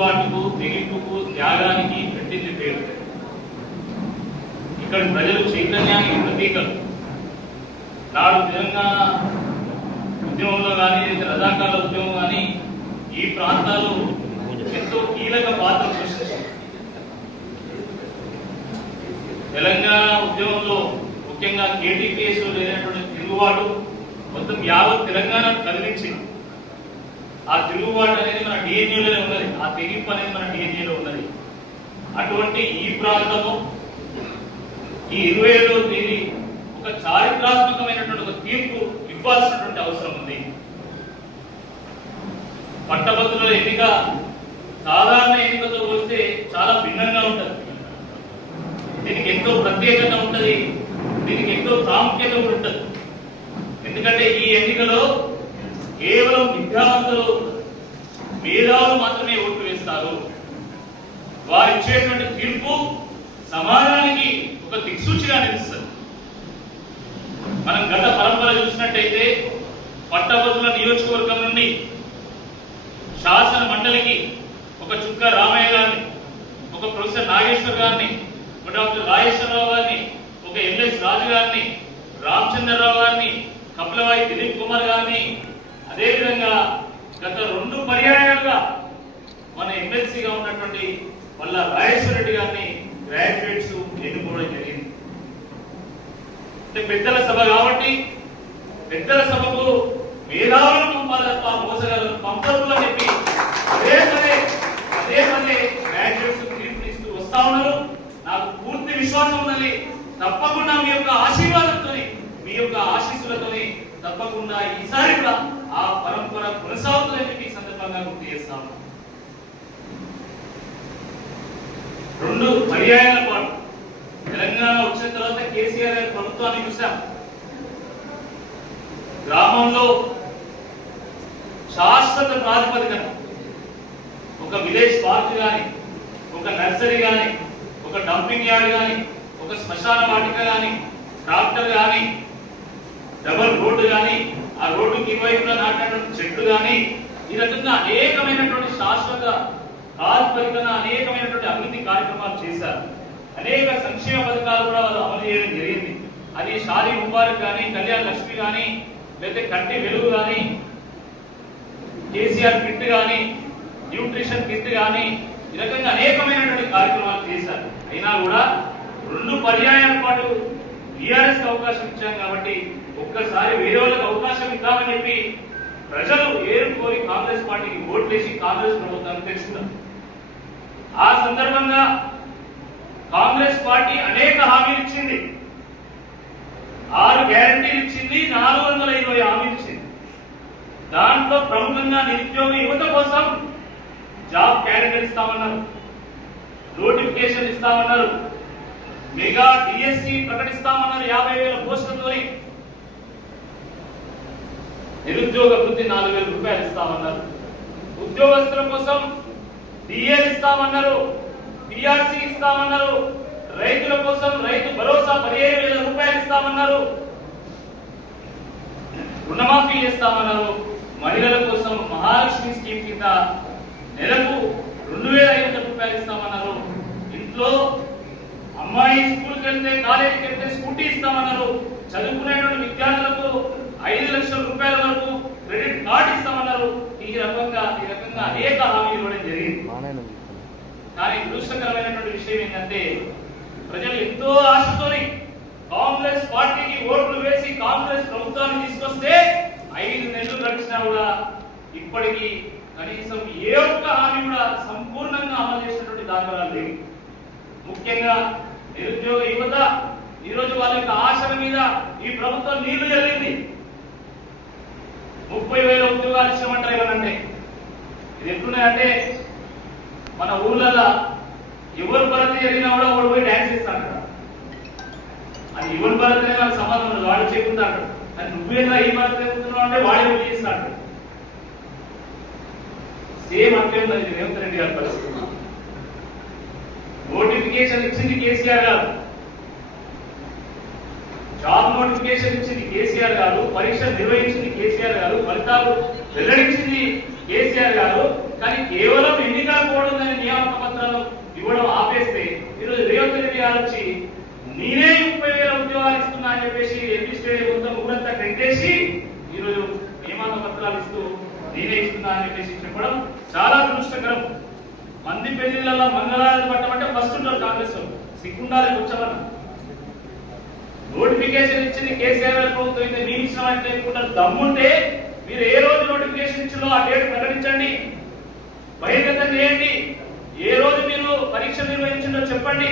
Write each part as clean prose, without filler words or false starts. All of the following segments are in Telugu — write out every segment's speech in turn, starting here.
తిరుగుబాటుకు, తెగింపుకు, త్యాగానికి పెట్టింది పేరు. ఇక్కడ ప్రజలు చైతన్యానికి ప్రతీకలు. నాడు తెలంగాణ ఉద్యమంలో కానీ, రజాకాల ఉద్యమం కానీ ఈ ప్రాంతాలు ఎంతో కీలక పాత్ర పోషించాయి. తెలంగాణ ఉద్యమంలో ముఖ్యంగా కేటీపీఎస్ లో లేనటువంటి తిరుగుబాటు మొత్తం యావత్ తెలంగాణను కదిలించింది. ఆ తిరుగుబాటు అనేది మన డిఎన్ఏలోనే ఉన్నది, ఆ తెగింపు అనేది మన డిఎన్ఏలో ఉన్నది. అటువంటి ఈ ప్రాంతము ఈ 27వ తేదీ ఒక చారిత్రాత్మకమైనటువంటి ఒక తీర్పు ఇవ్వాల్సినటువంటి అవసరం ఉంది. పట్టభద్రుల ఎన్నిక సాధారణ ఎన్నికతో పోలిస్తే చాలా భిన్నంగా ఉంటుంది. దీనికి ఎంతో ప్రత్యేకత ఉంటుంది, దీనికి ఎంతో ప్రాముఖ్యత కూడా ఉంటుంది. ఎందుకంటే ఈ ఎన్నికలో కేవలం విద్యావంతులు, మేధావులు మాత్రమే ఓట్లు వేస్తారు. వారు ఇచ్చేటువంటి తీర్పు సమాజానికి ఒక దిక్సూచిగా నిలుస్తుంది. మనం గత పరంపర చూసినట్టయితే పట్టభద్రుల నియోజకవర్గం నుండి శాసన మండలికి ఒక చుక్క రామయ్య గారిని, ఒక ప్రొఫెసర్ నాగేశ్వర్ గారిని, ఒక డాక్టర్ రాజేశ్వరరావు గారిని, ఒక ఎల్ఎస్ రాజు గారిని, రామచంద్రరావు గారిని, కపిలవాయి దిలీప్ కుమార్ గారిని, అదేవిధంగా గత 2 పర్యాయాలుగా మన ఎమ్మెల్సీగా ఉన్నటువంటి వల్ల రాజేశ్వర రెడ్డి గారిని గ్రాడ్యుయేట్స్ ఎన్నుకోవడం జరిగింది. అంటే పెద్దల సభ కాబట్టి పెద్దల సభకు మేధావులను పంపాలి తప్ప మోసగాలను పంపరు అని చెప్పి అదే పదే గ్రాడ్యుయేట్స్ తీర్పునిస్తూ వస్తా ఉన్నారు. నాకు పూర్తి విశ్వాసం ఉన్నది, తప్పకుండా మీ యొక్క ఆశీర్వాదంతో, మీ యొక్క ఆశీస్సులతోని తప్పకుండా ఈసారి కూడా ఆ పరంపర కొనసాగుతుందని చెప్పి ఈ సందర్భంగా గుర్తు చేస్తాము. 2 పర్యాయాల పాటు తెలంగాణ వచ్చిన తర్వాత కేసీఆర్ గారి ప్రభుత్వాన్ని చూసాం. గ్రామంలో శాశ్వత ప్రాతిపదికన ఒక విలేజ్ పార్క్ కానీ, ఒక నర్సరీ కానీ, ఒక డంపింగ్ యార్డ్ కానీ, ఒక శ్మశాన వాటిక కానీ, ట్రాక్టర్ కానీ, డబల్ రోడ్డు కానీ, ఆ రోడ్డుకి ఇరువైపులా నాటినటువంటి చెట్లు కానీ, ఈ రకంగా అనేకమైనటువంటి శాశ్వత ప్రాతిపదికన అనేకమైనటువంటి అభివృద్ధి కార్యక్రమాలు చేశారు. అనేక సంక్షేమ పథకాలు కూడా వాళ్ళు అమలు చేయడం జరిగింది. అది షాదీ ముబారక్ కానీ, కళ్యాణ లక్ష్మి కానీ, లేదా కంటి వెలుగు కానీ, కేసీఆర్ కిట్ కానీ, న్యూట్రిషన్ కిట్ కానీ, ఈ రకంగా అనేకమైనటువంటి కార్యక్రమాలు చేశారు. అయినా కూడా 2 పర్యాయాల పాటు టీఆర్ఎస్ అవకాశం ఇచ్చాం కాబట్టి ఒక్కసారి వేరే వాళ్ళకి అవకాశం ఇద్దామని చెప్పి ప్రజలు ఏరుకోరి కాంగ్రెస్ పార్టీకి ఓట్లేసి కాంగ్రెస్ ప్రభుత్వాన్ని తెచ్చుకున్నారు. ఆ సందర్భంగా కాంగ్రెస్ పార్టీ అనేక హామీలు ఇచ్చింది. 6 గ్యారంటీలు ఇచ్చింది, 420 హామీలు ఇచ్చింది. దాంట్లో ప్రముఖంగా నిరుద్యోగ యువత కోసం జాబ్ క్యాలెండర్ ఇస్తామన్నారు, నోటిఫికేషన్ ఇస్తామన్నారు, మెగా డిఎస్సి ప్రకటిస్తామన్నారు 50,000 పోస్టులతో, నిరుద్యోగ వృత్తి 4,000 రూపాయలు ఇస్తామన్నారు, ఉద్యోగస్తుల కోసం డిఎల్ ఇస్తామన్నారు, పిఆర్సి ఇస్తామన్నారు, రైతుల కోసం రైతు భరోసా 15,000 రూపాయలు ఇస్తామన్నారు, రుణమాఫీ చేస్తామన్నారు, మహిళల కోసం మహాలక్ష్మి స్కీమ్ కింద నెలకు 2,500 రూపాయలు ఇస్తామన్నారు, ఇంట్లో అమ్మాయి స్కూల్కి వెళ్తే కాలేజీకి వెళ్తే స్కూటీ ఇస్తామన్నారు, చదువుకునేటువంటి విద్యార్థులకు 5 లక్షల రూపాయల వరకు క్రెడిట్ కార్డు ఇస్తామన్నారు. ఈ రకంగా అనేక హామీలు ఇవ్వడం జరిగింది. కానీ దురదృష్టకరమైనటువంటి విషయం ఏంటంటే ప్రజలు ఎంతో ఆశతోని కాంగ్రెస్ పార్టీకి ఓట్లు వేసి కాంగ్రెస్ ప్రభుత్వాన్ని తీసుకొస్తే 5 నెలలు గడిచినా కూడా ఇప్పటికీ కనీసం ఏ ఒక్క హామీ కూడా సంపూర్ణంగా అమలు చేసినటువంటి దాఖలాలు లేవు. ముఖ్యంగా నిరుద్యోగ యువత ఈరోజు వాళ్ళ యొక్క ఆశల మీద ఈ ప్రభుత్వం నీళ్లు జరిగింది. 30,000 ఉద్యోగాలు ఇచ్చామంటారు ఏమనంటే ఇది ఎట్లున్నాయంటే మన ఊర్లలో ఎవరు భరత జరిగినా కూడా వాడు పోయి డ్యాన్స్ చేస్తాడు. అది ఎవరి భరత వాళ్ళకి సంబంధం ఉండదు, వాడు చెప్పుతాడు. అది నువ్వేదా ఈ భరత చెప్తున్నావు అంటే వాడే పోయి చేస్తాడు. సేమ్ అట్లే ఉంది రేవంత్ రెడ్డి గారి పరిస్థితి. నోటిఫికేషన్ ఇచ్చింది కేసీఆర్ గారు, జాబ్ నోటిఫికేషన్ ఇచ్చింది కేసీఆర్ గారు, పరీక్ష నిర్వహించింది కేసీఆర్ గారు, ఫలితాలు వెల్లడించింది కేసీఆర్ గారు. కానీ కేవలం ఎన్నికల కోడ్ ఉందని నియామక పత్రాలు ఇవ్వడం ఆపేస్తే ఈరోజు రేవంత్ రెడ్డి గారు వచ్చి నేనే 30,000 ఉద్యోగాలు ఇస్తున్నా అని చెప్పేసి ఎంపీ స్టేడియం మొత్తం ఊరంతా కట్టేసి ఈరోజు నియామక పత్రాలు ఇస్తూ నేనే ఇస్తున్నా అని చెప్పేసి చెప్పడం చాలా దురదృష్టకరం. మంది పెళ్లిళ్ళలో మంగళాలు పట్టమంటే ఫస్ట్ ఉంటారు కాంగ్రెస్ సిగ్గుండాలి వచ్చామన్న. నోటిఫికేషన్ ఇచ్చింది కేసీఆర్ ప్రభుత్వం అయితే మీరు ఇచ్చిన వాటిని చెప్పుకుంటారు. దమ్ముంటే మీరు ఏ రోజు నోటిఫికేషన్ ఇచ్చిందో ఆ డేట్ ప్రకటించండి, బహిర్గతం చేయండి. ఏ రోజు మీరు పరీక్షలు నిర్వహించిందో చెప్పండి,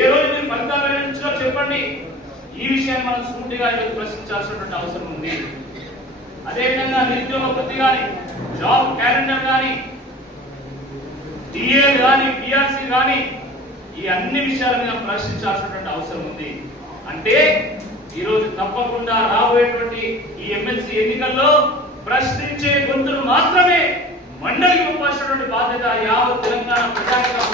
ఏ రోజు మీరు ఫలితాలు వెల్లడించిందో చెప్పండి. ఈ విషయాన్ని మనం సూటిగా ప్రశ్నించాల్సినటువంటి అవసరం ఉంది. అదేవిధంగా నిరుద్యోగ వృత్తి కానీ, జాబ్ క్యాలెండర్ కానీ, డిఏ కానీ, పిఆర్సీ కానీ, ఈ అన్ని విషయాల మీద ప్రశ్నించాల్సినటువంటి అవసరం ఉంది. అంటే ఈరోజు తప్పకుండా రాబోయేటువంటి ఈ ఎమ్మెల్సీ ఎన్నికల్లో ప్రశ్నించే గొంతులు మాత్రమే మండలికి పంపాల్సినటువంటి బాధ్యత యావత్ తెలంగాణ ప్రజానికం.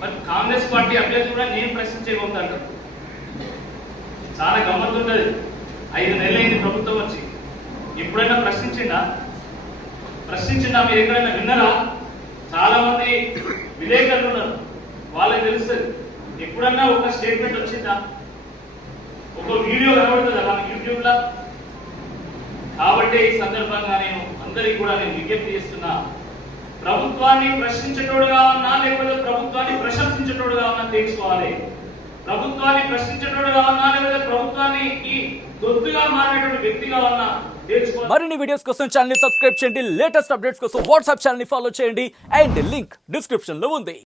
మరి కాంగ్రెస్ పార్టీ అభ్యర్థి కూడా నేను ప్రశ్నించే గొంతు. చాలా గమ్మత్తుంటది. 5 నెలలైంది ప్రభుత్వం వచ్చి, ఎప్పుడైనా ప్రశ్నించిందా? మీరు ఎక్కడైనా విన్నారా? చాలా మంది విలేకరులు ఉన్నారు, వాళ్ళకి తెలుస్తుంది. ఎప్పుడన్నా ఒక స్టేట్మెంట్ వచ్చిందా? ఒక వీడియో కనబడుతుందా మనకి యూట్యూబ్ లో? కాబట్టి ఈ సందర్భంగా నేను అందరికీ కూడా విజ్ఞప్తి చేస్తున్నా, ప్రభుత్వాన్ని ప్రశ్నించేటోడుగా ఉన్నా లేకపోతే ప్రభుత్వాన్ని ప్రశంసించేటోడుగా ఉన్నా తెలుసుకోవాలి. ప్రభుత్వాన్ని ప్రశ్నించేటోడుగా ఉన్నా లేకపోతే ప్రభుత్వాన్ని దొత్తుగా మారేటువంటి వ్యక్తిగా ఉన్నా తెలుసుకోవాలి. మరిన్ని వీడియోస్ కోసం ఛానల్ ని సబ్స్క్రైబ్ చేయండి, లేటెస్ట్ అప్డేట్స్ కోసం వాట్సాప్ ఛానల్ ని ఫాలో చేయండి, అండ్ లింక్ డిస్క్రిప్షన్ లో ఉంది.